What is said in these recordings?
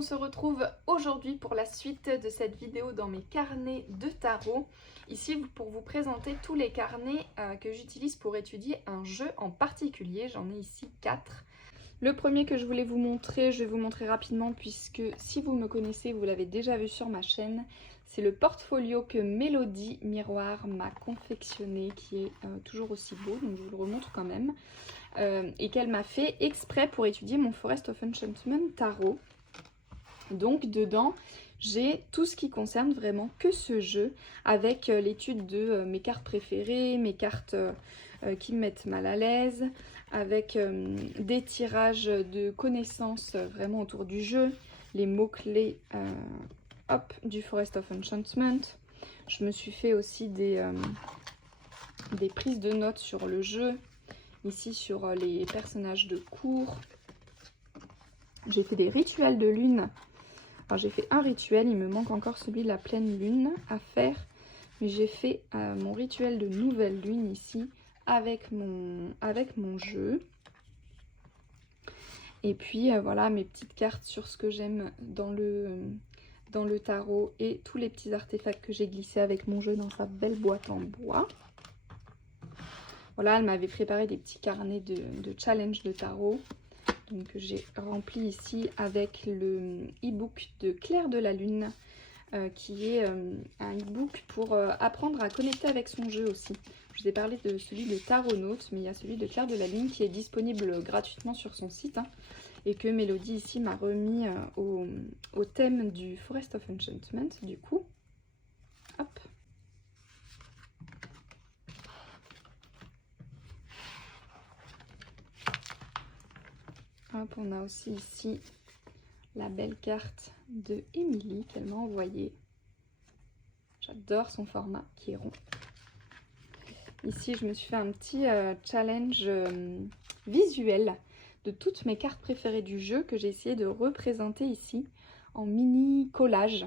on se retrouve aujourd'hui pour la suite de cette vidéo dans mes carnets de tarot. Ici pour vous présenter tous les carnets que j'utilise pour étudier un jeu en particulier. J'en ai ici 4. Le premier que je voulais vous montrer, je vais vous montrer rapidement puisque si vous me connaissez, vous l'avez déjà vu sur ma chaîne. C'est le portfolio que Mélodie Miroir m'a confectionné, qui est toujours aussi beau, donc je vous le remontre quand même. Et qu'elle m'a fait exprès pour étudier mon Forest of Enchantment Tarot. Donc dedans, j'ai tout ce qui concerne vraiment que ce jeu, avec l'étude de mes cartes préférées, mes cartes qui me mettent mal à l'aise, avec des tirages de connaissances vraiment autour du jeu, les mots-clés du Forest of Enchantment. Je me suis fait aussi des prises de notes sur le jeu, ici sur les personnages de cours. J'ai fait des rituels de lune. Alors j'ai fait un rituel, il me manque encore celui de la pleine lune à faire. Mais j'ai fait mon rituel de nouvelle lune ici avec mon jeu. Et puis voilà mes petites cartes sur ce que j'aime dans le tarot et tous les petits artefacts que j'ai glissés avec mon jeu dans sa belle boîte en bois. Voilà, elle m'avait préparé des petits carnets de challenge de tarot. Donc j'ai rempli ici avec le e-book de Claire de la Lune, qui est un e-book pour apprendre à connecter avec son jeu aussi. Je vous ai parlé de celui de Tarot Notes, mais il y a celui de Claire de la Lune qui est disponible gratuitement sur son site, hein, et que Mélodie ici m'a remis au thème du Forest of Enchantment, du coup. Hop. Hop, on a aussi ici la belle carte de Émilie qu'elle m'a envoyée. J'adore son format qui est rond. Ici, je me suis fait un petit challenge visuel de toutes mes cartes préférées du jeu que j'ai essayé de représenter ici en mini collage.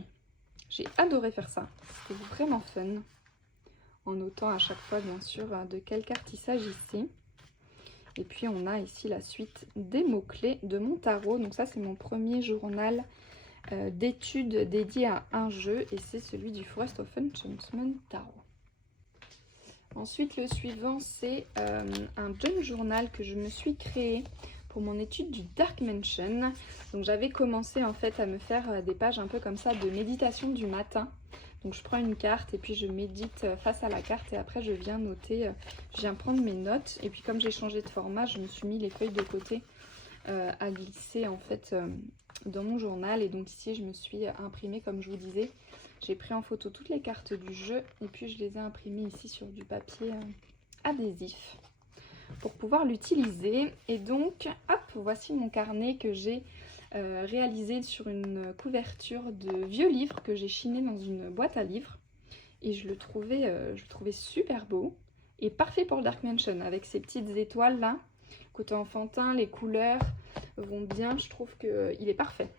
J'ai adoré faire ça, c'était vraiment fun. En notant à chaque fois, bien sûr, de quelle carte il s'agissait. Et puis, on a ici la suite des mots-clés de mon tarot. Donc ça, c'est mon premier journal d'études dédié à un jeu. Et c'est celui du Forest of Enchantment Tarot. Ensuite, le suivant, c'est un junk journal que je me suis créé pour mon étude du Dark Mansion. Donc j'avais commencé en fait à me faire des pages un peu comme ça de méditation du matin. Donc je prends une carte et puis je médite face à la carte et après je viens noter, je viens prendre mes notes. Et puis comme j'ai changé de format, je me suis mis les feuilles de côté à glisser en fait dans mon journal. Et donc ici je me suis imprimée comme je vous disais. J'ai pris en photo toutes les cartes du jeu et puis je les ai imprimées ici sur du papier adhésif pour pouvoir l'utiliser. Et donc hop, voici mon carnet que j'ai réalisé sur une couverture de vieux livres que j'ai chiné dans une boîte à livres. Et je le trouvais super beau et parfait pour le Dark Mansion avec ces petites étoiles là. Côté enfantin, les couleurs vont bien, je trouve qu'il est parfait.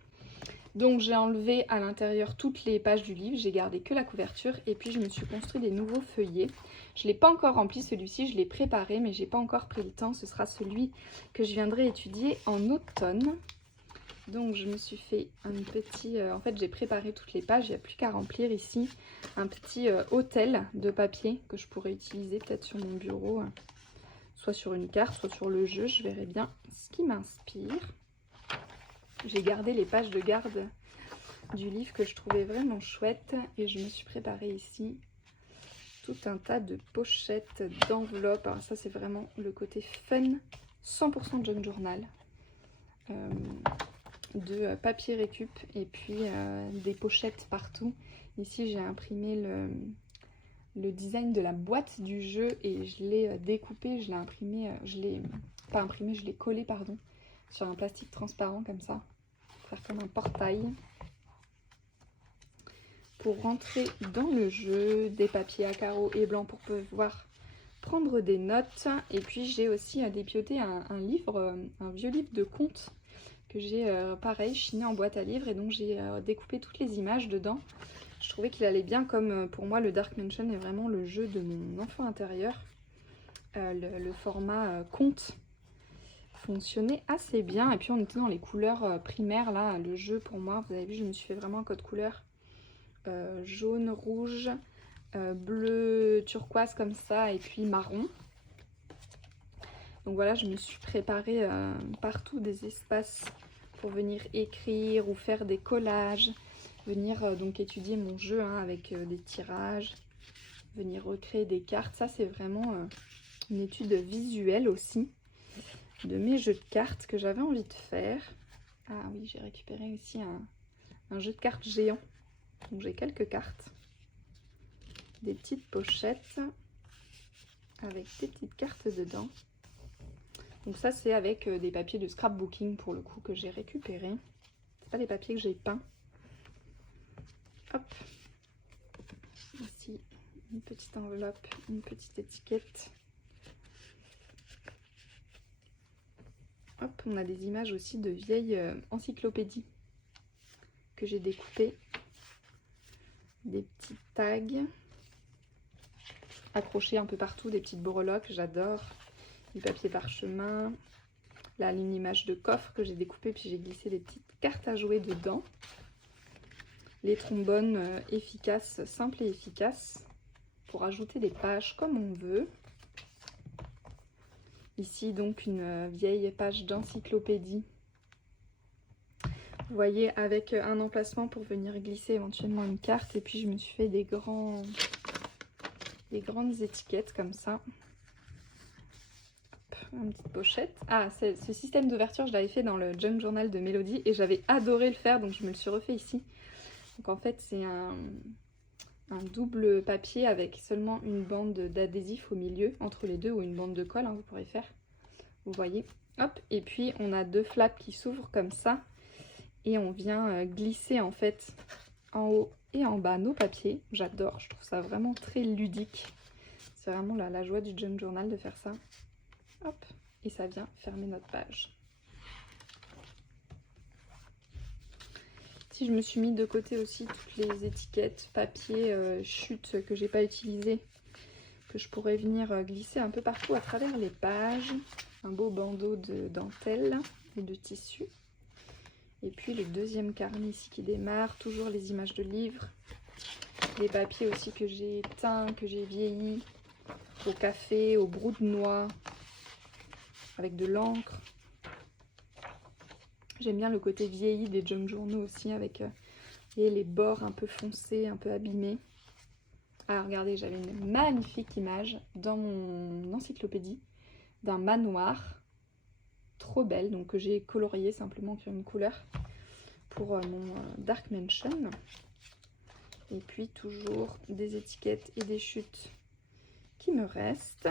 Donc j'ai enlevé à l'intérieur toutes les pages du livre, j'ai gardé que la couverture et puis je me suis construit des nouveaux feuillets. Je ne l'ai pas encore rempli celui-ci, je l'ai préparé mais j'ai pas encore pris le temps, ce sera celui que je viendrai étudier en automne. Donc je me suis fait un petit, en fait j'ai préparé toutes les pages, il n'y a plus qu'à remplir ici un petit hôtel de papier que je pourrais utiliser peut-être sur mon bureau, soit sur une carte, soit sur le jeu, je verrai bien ce qui m'inspire. J'ai gardé les pages de garde du livre que je trouvais vraiment chouette et je me suis préparé ici tout un tas de pochettes, d'enveloppes. Alors ça c'est vraiment le côté fun, 100% junk journal. De papier récup et puis des pochettes partout. Ici j'ai imprimé le design de la boîte du jeu et je l'ai découpé, je l'ai imprimé, je l'ai collé pardon, sur un plastique transparent comme ça, pour faire comme un portail. Pour rentrer dans le jeu, des papiers à carreaux et blancs pour pouvoir prendre des notes. Et puis j'ai aussi dépioté un livre, un vieux livre de contes que j'ai pareil chiné en boîte à livres et donc j'ai découpé toutes les images dedans. Je trouvais qu'il allait bien comme pour moi le Dark Mansion est vraiment le jeu de mon enfant intérieur. Le format conte fonctionné assez bien. Et puis on était dans les couleurs primaires là, le jeu pour moi, vous avez vu, je me suis fait vraiment un code couleur jaune, rouge, bleu, turquoise comme ça, et puis marron. Donc voilà, je me suis préparé partout des espaces pour venir écrire ou faire des collages, venir donc étudier mon jeu hein, avec des tirages, venir recréer des cartes. Ça c'est vraiment une étude visuelle aussi de mes jeux de cartes que j'avais envie de faire. Ah oui, j'ai récupéré aussi un jeu de cartes géant. Donc j'ai quelques cartes, des petites pochettes avec des petites cartes dedans. Donc ça c'est avec des papiers de scrapbooking pour le coup que j'ai récupéré. C'est pas des papiers que j'ai peints. Hop. Ici une petite enveloppe, une petite étiquette. Hop, on a des images aussi de vieilles encyclopédies que j'ai découpées. Des petits tags accrochés un peu partout, des petites breloques, j'adore. Du papier parchemin. Là, une image de coffre que j'ai découpée, puis j'ai glissé des petites cartes à jouer dedans. Les trombones efficaces, simples et efficaces, pour ajouter des pages comme on veut. Ici, donc, une vieille page d'encyclopédie. Vous voyez, avec un emplacement pour venir glisser éventuellement une carte. Et puis, je me suis fait des grandes étiquettes comme ça. Une petite pochette. Ah, ce système d'ouverture, je l'avais fait dans le junk journal de Mélodie et j'avais adoré le faire, donc je me le suis refait ici. Donc en fait, c'est un double papier avec seulement une bande d'adhésif au milieu, entre les deux, ou une bande de colle, hein, vous pourrez faire. Vous voyez. Hop, et puis on a deux flaps qui s'ouvrent comme ça et on vient glisser en fait en haut et en bas nos papiers. J'adore, je trouve ça vraiment très ludique. C'est vraiment la joie du junk journal de faire ça. Hop, et ça vient fermer notre page. Si je me suis mis de côté aussi toutes les étiquettes, papier, chute que j'ai pas utilisé, que je pourrais venir glisser un peu partout à travers les pages. Un beau bandeau de dentelle et de tissu. Et puis le deuxième carnet ici qui démarre, toujours les images de livres. Les papiers aussi que j'ai teints, que j'ai vieillis, au café, au brou de noix, avec de l'encre. J'aime bien le côté vieilli des junk journaux aussi, avec les bords un peu foncés, un peu abîmés. Alors regardez, j'avais une magnifique image dans mon encyclopédie d'un manoir, trop belle, donc que j'ai colorié simplement sur une couleur pour mon Dark Mansion. Et puis toujours des étiquettes et des chutes qui me restent.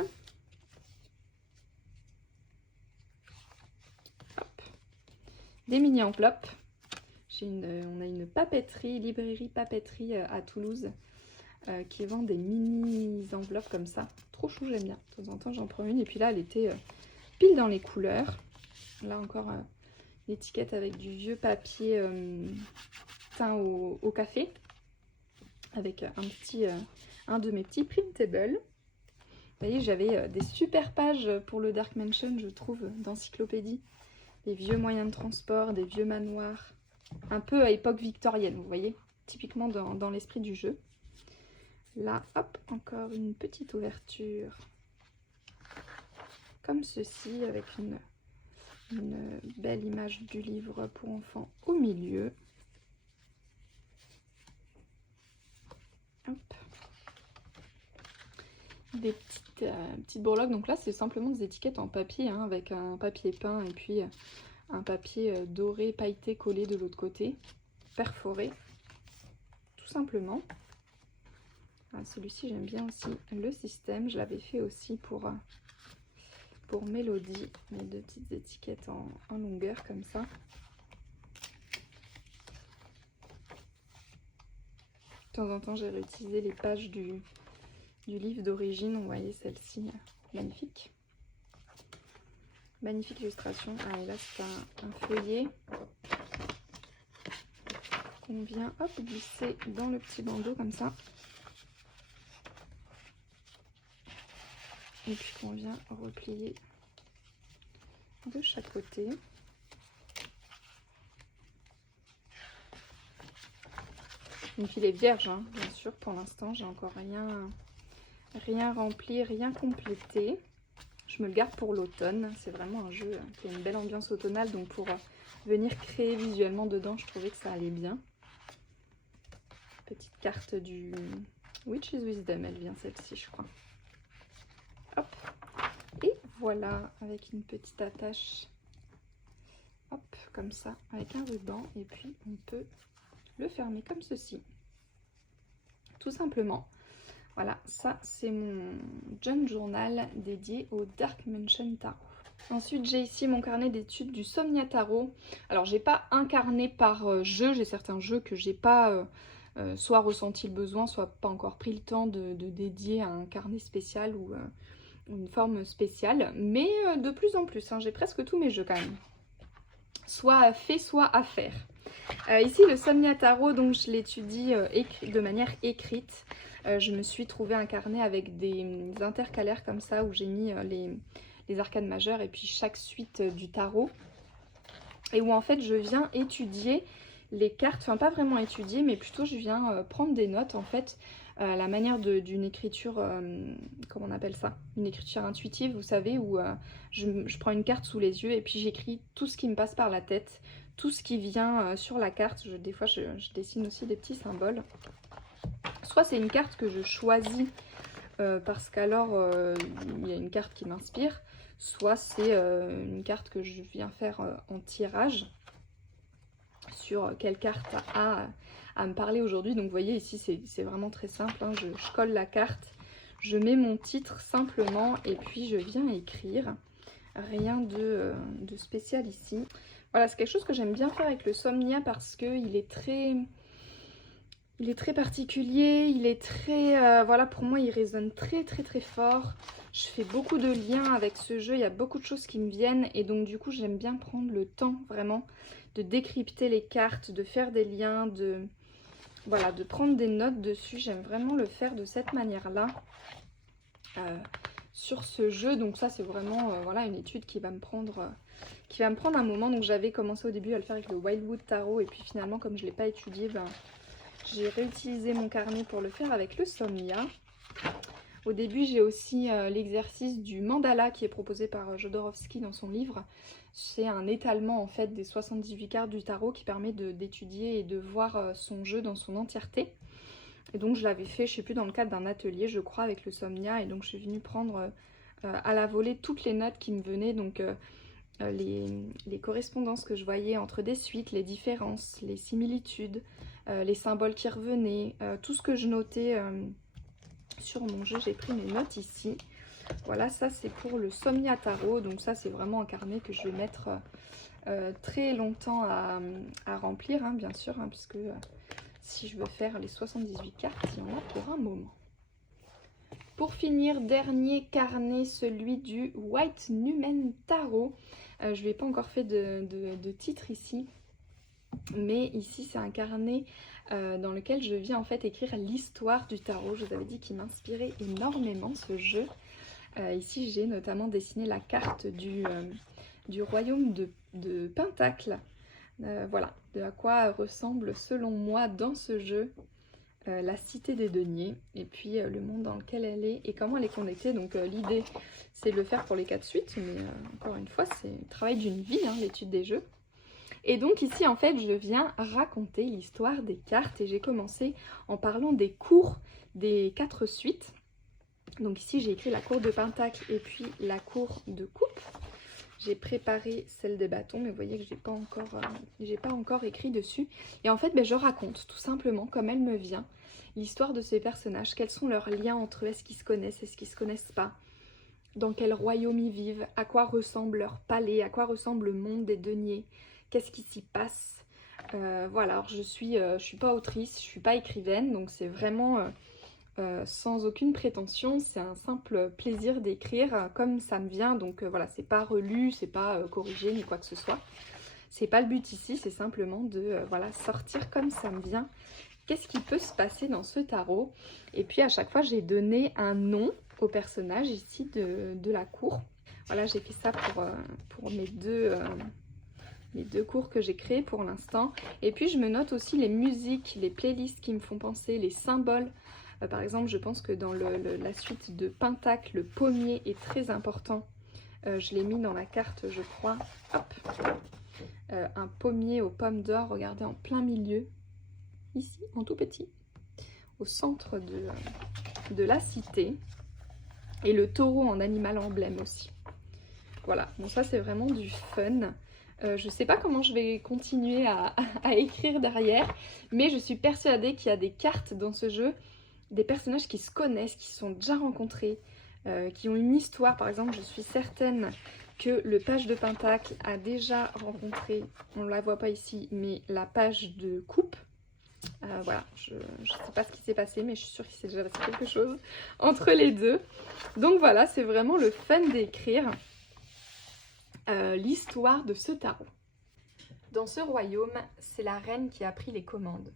Hop. Des mini enveloppes. On a une papeterie, librairie papeterie à Toulouse qui vend des mini enveloppes comme ça. Trop chou, j'aime bien. De temps en temps, j'en prends une. Et puis là, elle était pile dans les couleurs. Là encore, l'étiquette avec du vieux papier teint au café. Avec un de mes petits printables. Vous voyez, j'avais des super pages pour le Dark Mansion, je trouve, d'encyclopédie. Des vieux moyens de transport, des vieux manoirs. Un peu à époque victorienne, vous voyez. Typiquement dans l'esprit du jeu. Là, hop, encore une petite ouverture. Comme ceci, avec une belle image du livre pour enfants au milieu. Hop. Des petites breloques. Donc là, c'est simplement des étiquettes en papier, hein, avec un papier peint et puis un papier doré, pailleté, collé de l'autre côté, perforé, tout simplement. Ah, celui-ci, j'aime bien aussi le système. Je l'avais fait aussi pour Mélodie, mes deux petites étiquettes en longueur comme ça. De temps en temps, j'ai réutilisé les pages du livre d'origine. Vous voyez celle-ci, magnifique. Magnifique illustration. Ah, et là, c'est un feuillet qu'on vient hop, glisser dans le petit bandeau comme ça. Et puis qu'on vient replier de chaque côté. Donc il est vierge, hein, bien sûr, pour l'instant, j'ai encore rien rempli, rien complété. Je me le garde pour l'automne, c'est vraiment un jeu qui a une belle ambiance automnale, donc pour venir créer visuellement dedans, je trouvais que ça allait bien. Petite carte du Witch's Wisdom, elle vient celle-ci, je crois. Hop, et voilà, avec une petite attache, hop, comme ça, avec un ruban, et puis on peut le fermer comme ceci. Tout simplement. Voilà, ça c'est mon junk journal dédié au Dark Mansion Tarot. Ensuite, j'ai ici mon carnet d'études du Somnia Tarot. Alors, j'ai pas un carnet par jeu, j'ai certains jeux que j'ai pas soit ressenti le besoin, soit pas encore pris le temps de dédier à un carnet spécial ou une forme spéciale. Mais de plus en plus, hein, j'ai presque tous mes jeux quand même. Soit fait, soit à faire. Ici, le Somnia Tarot, donc je l'étudie de manière écrite. Je me suis trouvé un carnet avec des intercalaires comme ça où j'ai mis les arcanes majeures et puis chaque suite du tarot. Et où en fait je viens étudier les cartes, enfin pas vraiment étudier, mais plutôt je viens prendre des notes en fait. La manière d'une écriture, comment on appelle ça? Une écriture intuitive, vous savez, où je prends une carte sous les yeux et puis j'écris tout ce qui me passe par la tête, tout ce qui vient sur la carte. Des fois je dessine aussi des petits symboles. Soit c'est une carte que je choisis parce qu'alors il y a une carte qui m'inspire, soit c'est une carte que je viens faire en tirage sur quelle carte à me parler aujourd'hui. Donc vous voyez ici c'est vraiment très simple, hein. Je colle la carte, je mets mon titre simplement et puis je viens écrire. Rien de spécial ici. Voilà, c'est quelque chose que j'aime bien faire avec le Somnia parce qu'il est très... Il est très particulier, il est très... voilà, pour moi, il résonne très fort. Je fais beaucoup de liens avec ce jeu, il y a beaucoup de choses qui me viennent. Et donc, du coup, j'aime bien prendre le temps, vraiment, de décrypter les cartes, de faire des liens, voilà, de prendre des notes dessus. J'aime vraiment le faire de cette manière-là sur ce jeu. Donc ça, c'est vraiment voilà, une étude qui va me prendre un moment. Donc, j'avais commencé au début à le faire avec le Wildwood Tarot. Et puis, finalement, comme je ne l'ai pas étudié, j'ai réutilisé mon carnet pour le faire avec le Somnia. Au début, j'ai aussi l'exercice du mandala qui est proposé par Jodorowsky dans son livre. C'est un étalement en fait des 78 cartes du tarot qui permet d'étudier et de voir son jeu dans son entièreté. Et donc je l'avais fait, je sais plus, dans le cadre d'un atelier, je crois, avec le Somnia. Et donc je suis venue prendre à la volée toutes les notes qui me venaient. Donc les correspondances que je voyais entre des suites, les différences, les similitudes, les symboles qui revenaient, tout ce que je notais sur mon jeu, j'ai pris mes notes ici. Voilà, ça c'est pour le Somnia Tarot, donc ça c'est vraiment un carnet que je vais mettre très longtemps à remplir, hein, bien sûr, hein, puisque si je veux faire les 78 cartes, il y en a pour un moment. Pour finir, dernier carnet, celui du White Numen Tarot. Je ne lui ai pas encore fait de titre ici, mais ici c'est un carnet dans lequel je viens en fait écrire l'histoire du tarot. Je vous avais dit qu'il m'inspirait énormément ce jeu. Ici j'ai notamment dessiné la carte du royaume de Pentacle. Voilà, de à quoi ressemble selon moi dans ce jeu la cité des deniers et puis le monde dans lequel elle est et comment elle est connectée. Donc l'idée c'est de le faire pour les 4 suites, mais encore une fois c'est le travail d'une vie, hein, l'étude des jeux. Et donc ici en fait je viens raconter l'histoire des cartes et j'ai commencé en parlant des cours des 4 suites. Donc ici j'ai écrit la cour de Pentacle et puis la cour de Coupe. J'ai préparé celle des bâtons, mais vous voyez que j'ai pas encore écrit dessus. Et en fait, je raconte tout simplement, comme elle me vient, l'histoire de ces personnages. Quels sont leurs liens entre eux? Est-ce qu'ils se connaissent? Est-ce qu'ils se connaissent pas? Dans quel royaume ils vivent? À quoi ressemble leur palais? À quoi ressemble le monde des deniers? Qu'est-ce qui s'y passe? Voilà, alors je suis pas autrice, je suis pas écrivaine, donc c'est vraiment... sans aucune prétention, c'est un simple plaisir d'écrire comme ça me vient, donc voilà, c'est pas relu, c'est pas corrigé ni quoi que ce soit. C'est pas le but ici, c'est simplement de voilà, sortir comme ça me vient. Qu'est-ce qui peut se passer dans ce tarot? Et puis à chaque fois j'ai donné un nom au personnage ici de la cour. Voilà, j'ai fait ça pour mes deux cours que j'ai créés pour l'instant. Et puis je me note aussi les musiques, les playlists qui me font penser, les symboles. Par exemple, je pense que dans la suite de Pentacle, le pommier est très important. Je l'ai mis dans la carte, je crois. Hop, un pommier aux pommes d'or, regardez, en plein milieu. Ici, en tout petit, au centre de la cité. Et le taureau en animal emblème aussi. Voilà, bon ça c'est vraiment du fun. Je sais pas comment je vais continuer à écrire derrière, mais je suis persuadée qu'il y a des cartes dans ce jeu, des personnages qui se connaissent, qui se sont déjà rencontrés, qui ont une histoire. Par exemple, je suis certaine que le page de Pentacle a déjà rencontré, on ne la voit pas ici, mais la page de coupe. Voilà, je ne sais pas ce qui s'est passé, mais je suis sûre qu'il s'est déjà passé quelque chose entre les deux. Donc voilà, c'est vraiment le fun d'écrire l'histoire de ce tarot. Dans ce royaume, c'est la reine qui a pris les commandes.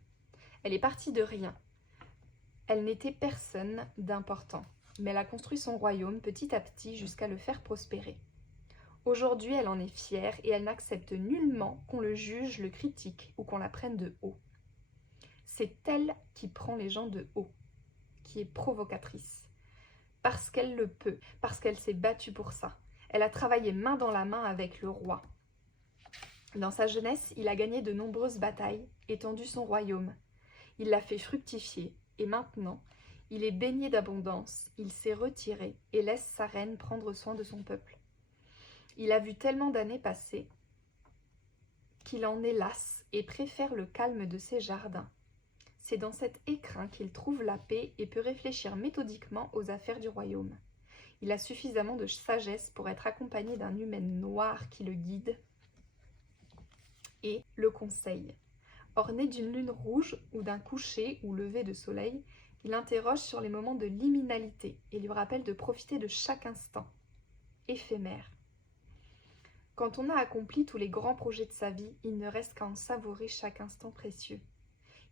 Elle est partie de rien. Elle n'était personne d'important, mais elle a construit son royaume petit à petit jusqu'à le faire prospérer. Aujourd'hui, elle en est fière et elle n'accepte nullement qu'on le juge, le critique ou qu'on la prenne de haut. C'est elle qui prend les gens de haut, qui est provocatrice. Parce qu'elle le peut, parce qu'elle s'est battue pour ça. Elle a travaillé main dans la main avec le roi. Dans sa jeunesse, il a gagné de nombreuses batailles, étendu son royaume. Il l'a fait fructifier, et maintenant, il est baigné d'abondance, il s'est retiré et laisse sa reine prendre soin de son peuple. Il a vu tellement d'années passer qu'il en est las et préfère le calme de ses jardins. C'est dans cet écrin qu'il trouve la paix et peut réfléchir méthodiquement aux affaires du royaume. Il a suffisamment de sagesse pour être accompagné d'un humain noir qui le guide et le conseille. Orné d'une lune rouge ou d'un coucher ou lever de soleil, il interroge sur les moments de liminalité et lui rappelle de profiter de chaque instant, éphémère. Quand on a accompli tous les grands projets de sa vie, il ne reste qu'à en savourer chaque instant précieux.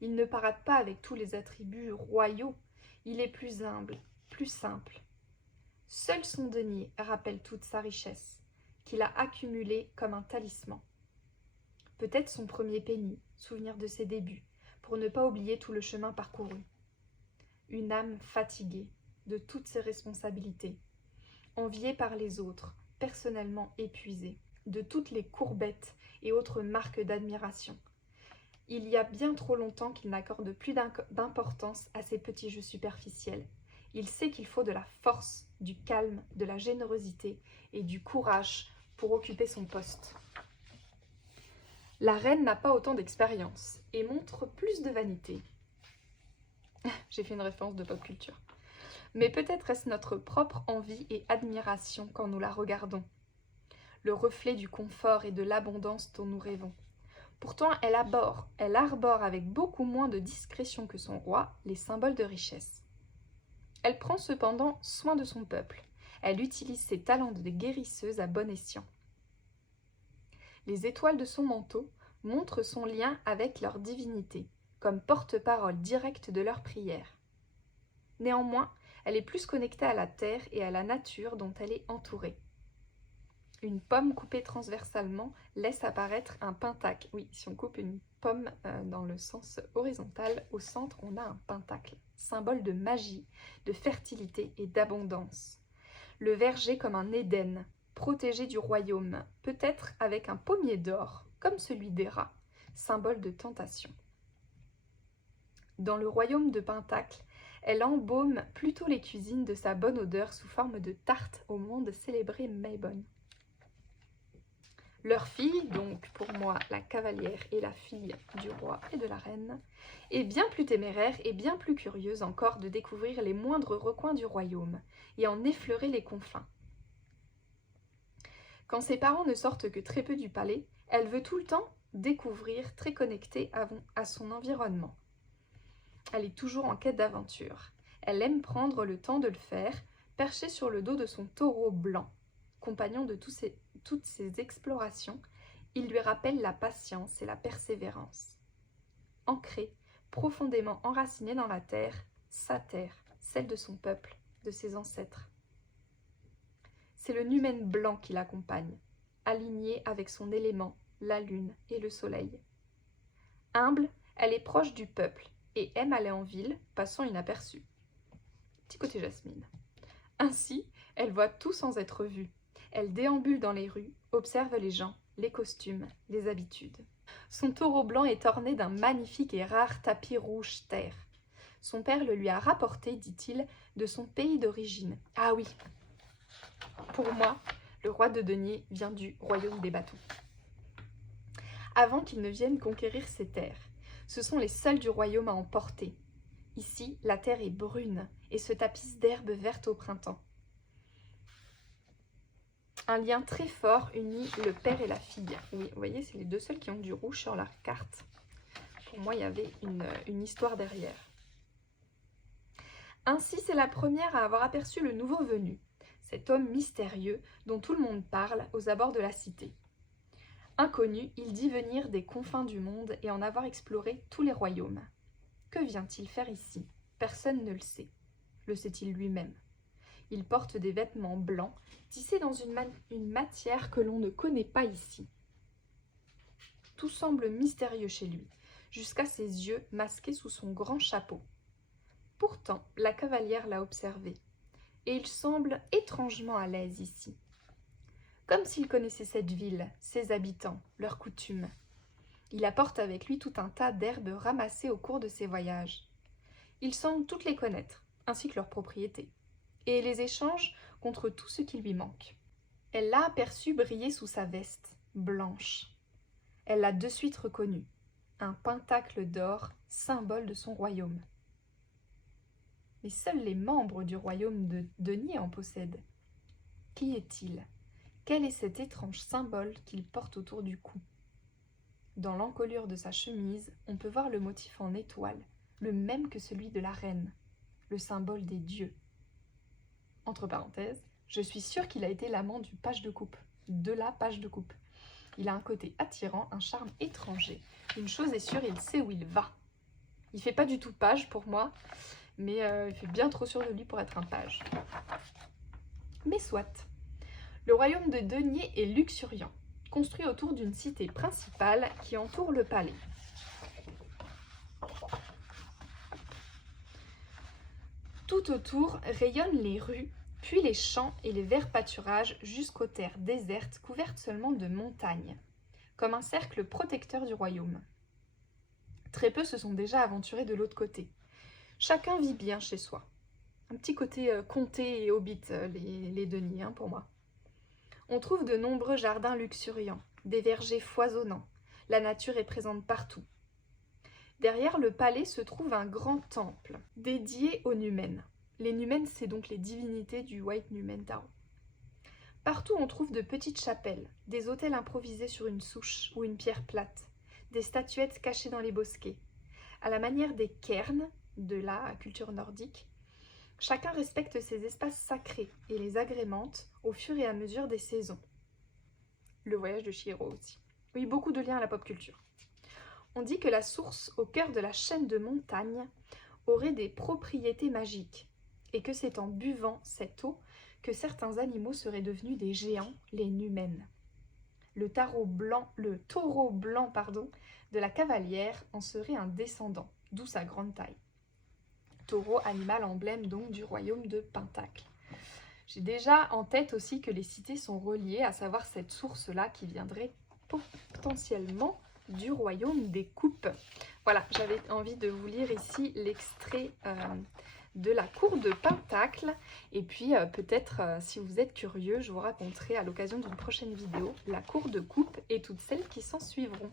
Il ne parade pas avec tous les attributs royaux, il est plus humble, plus simple. Seul son denier rappelle toute sa richesse, qu'il a accumulée comme un talisman. Peut-être son premier penny, souvenir de ses débuts, pour ne pas oublier tout le chemin parcouru. Une âme fatiguée de toutes ses responsabilités, enviée par les autres, personnellement épuisée, de toutes les courbettes et autres marques d'admiration. Il y a bien trop longtemps qu'il n'accorde plus d'importance à ces petits jeux superficiels. Il sait qu'il faut de la force, du calme, de la générosité et du courage pour occuper son poste. La reine n'a pas autant d'expérience et montre plus de vanité. J'ai fait une référence de pop culture. Mais peut-être est-ce notre propre envie et admiration quand nous la regardons, le reflet du confort et de l'abondance dont nous rêvons. Pourtant, elle arbore avec beaucoup moins de discrétion que son roi les symboles de richesse. Elle prend cependant soin de son peuple. Elle utilise ses talents de guérisseuse à bon escient. Les étoiles de son manteau montrent son lien avec leur divinité, comme porte-parole directe de leurs prières. Néanmoins, elle est plus connectée à la terre et à la nature dont elle est entourée. Une pomme coupée transversalement laisse apparaître un pentacle. Oui, si on coupe une pomme dans le sens horizontal, au centre, on a un pentacle, symbole de magie, de fertilité et d'abondance. Le verger comme un Éden, protégé du royaume, peut-être avec un pommier d'or, comme celui d'Héra, symbole de tentation. Dans le royaume de Pentacle, elle embaume plutôt les cuisines de sa bonne odeur sous forme de tarte au monde célébré Maybonne. Leur fille, donc pour moi la cavalière et la fille du roi et de la reine, est bien plus téméraire et bien plus curieuse encore de découvrir les moindres recoins du royaume et en effleurer les confins. Quand ses parents ne sortent que très peu du palais, elle veut tout le temps découvrir, très connectée à son environnement. Elle est toujours en quête d'aventure. Elle aime prendre le temps de le faire, perchée sur le dos de son taureau blanc. Compagnon de toutes ses explorations, il lui rappelle la patience et la persévérance. Ancrée, profondément enracinée dans la terre, sa terre, celle de son peuple, de ses ancêtres. c'est le numen blanc qui l'accompagne, aligné avec son élément, la lune et le soleil. Humble, elle est proche du peuple et aime aller en ville, passant inaperçue. Petit côté Jasmine. Ainsi, elle voit tout sans être vue. Elle déambule dans les rues, observe les gens, les costumes, les habitudes. Son taureau blanc est orné d'un magnifique et rare tapis rouge terre. Son père le lui a rapporté, dit-il, de son pays d'origine. Ah oui, pour moi, le roi de denier vient du royaume des bâtons. Avant qu'il ne vienne conquérir ces terres, ce sont les seuls du royaume à en porter. Ici, la terre est brune et se tapisse d'herbes vertes au printemps. Un lien très fort unit le père et la fille. Oui, vous voyez, c'est les deux seuls qui ont du rouge sur la carte. Pour moi, il y avait une histoire derrière. Ainsi, c'est la première à avoir aperçu le nouveau venu, cet homme mystérieux dont tout le monde parle aux abords de la cité. Inconnu, il dit venir des confins du monde et en avoir exploré tous les royaumes. Que vient-il faire ici? Personne ne le sait. Le sait-il lui-même? Il porte des vêtements blancs, tissés dans une matière que l'on ne connaît pas ici. Tout semble mystérieux chez lui, jusqu'à ses yeux masqués sous son grand chapeau. Pourtant, la cavalière l'a observé, et il semble étrangement à l'aise ici. Comme s'il connaissait cette ville, ses habitants, leurs coutumes. Il apporte avec lui tout un tas d'herbes ramassées au cours de ses voyages. Il semble toutes les connaître, ainsi que leurs propriétés, et les échange contre tout ce qui lui manque. Elle l'a aperçu briller sous sa veste, blanche. Elle l'a de suite reconnu, un pentacle d'or, symbole de son royaume. Mais seuls les membres du royaume de denier en possèdent. Qui est-il? Quel est cet étrange symbole qu'il porte autour du cou? Dans l'encolure de sa chemise, on peut voir le motif en étoile, le même que celui de la reine, le symbole des dieux. Entre parenthèses, je suis sûre qu'il a été l'amant du page de coupe, de la page de coupe. Il a un côté attirant, un charme étranger. Une chose est sûre, il sait où il va. Il fait pas du tout page pour moi, mais il fait bien trop sûr de lui pour être un page. Mais soit. Le royaume de denier est luxuriant, construit autour d'une cité principale qui entoure le palais. Tout autour rayonnent les rues, puis les champs et les verts pâturages jusqu'aux terres désertes couvertes seulement de montagnes, comme un cercle protecteur du royaume. Très peu se sont déjà aventurés de l'autre côté. Chacun vit bien chez soi. Un petit côté comté et hobbit, les deniers, hein, pour moi. On trouve de nombreux jardins luxuriants, des vergers foisonnants. La nature est présente partout. Derrière le palais se trouve un grand temple dédié aux numens. Les numens, c'est donc les divinités du White Numen Tarot. Partout, on trouve de petites chapelles, des autels improvisés sur une souche ou une pierre plate, des statuettes cachées dans les bosquets. À la manière des cairns de la culture nordique, chacun respecte ses espaces sacrés et les agrémente au fur et à mesure des saisons. Le voyage de Chihiro aussi. Oui, beaucoup de liens à la pop culture. On dit que la source au cœur de la chaîne de montagnes aurait des propriétés magiques et que c'est en buvant cette eau que certains animaux seraient devenus des géants, les numens. Le taureau blanc de la cavalière en serait un descendant, d'où sa grande taille. Taureau, animal emblème donc du royaume de Pentacle. J'ai déjà en tête aussi que les cités sont reliées, à savoir cette source-là qui viendrait potentiellement du royaume des coupes. Voilà, j'avais envie de vous lire ici l'extrait de la cour de Pentacle. Et puis peut-être, si vous êtes curieux, je vous raconterai à l'occasion d'une prochaine vidéo la cour de coupe et toutes celles qui s'en suivront.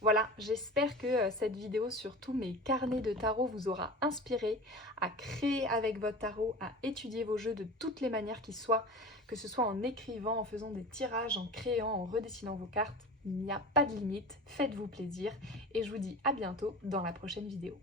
Voilà, j'espère que cette vidéo sur tous mes carnets de tarot vous aura inspiré à créer avec votre tarot, à étudier vos jeux de toutes les manières qui soient, que ce soit en écrivant, en faisant des tirages, en créant, en redessinant vos cartes. Il n'y a pas de limite, faites-vous plaisir et je vous dis à bientôt dans la prochaine vidéo.